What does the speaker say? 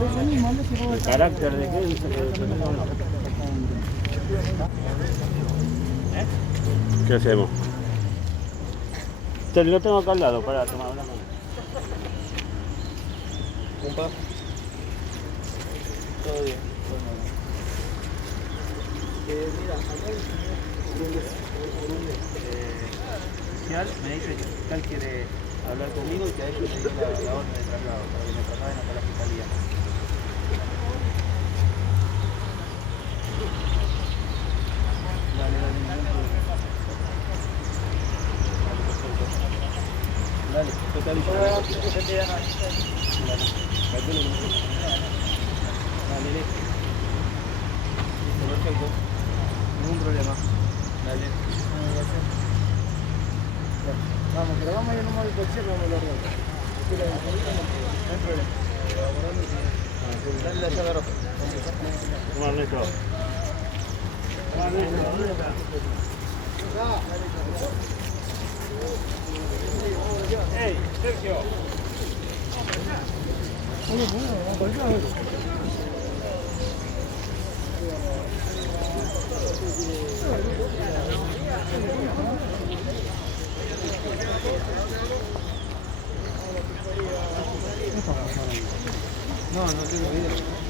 ¿El carácter de qué dice que tenemos o no? ¿Qué hacemos? Lo tengo acá al lado, para tomar una mano. Compa. Todo bien. Mira, acá el oficial me dice que el fiscal quiere hablar conmigo y que a ellos le dio la orden de traslado para que me trasladen hasta la fiscalía. Dale, ningún problema. Dale, totalizado. Dale, listo. Perfecto. Ningún problema. Dale. Vamos, pero vamos a ir nomás al coche, vamos a lo arreglo. No hay problema. Dale la llave roja. Tomar Néstor. Tomar Néstor, ¿dónde está? ¡Ey, Sergio! No, no tengo idea.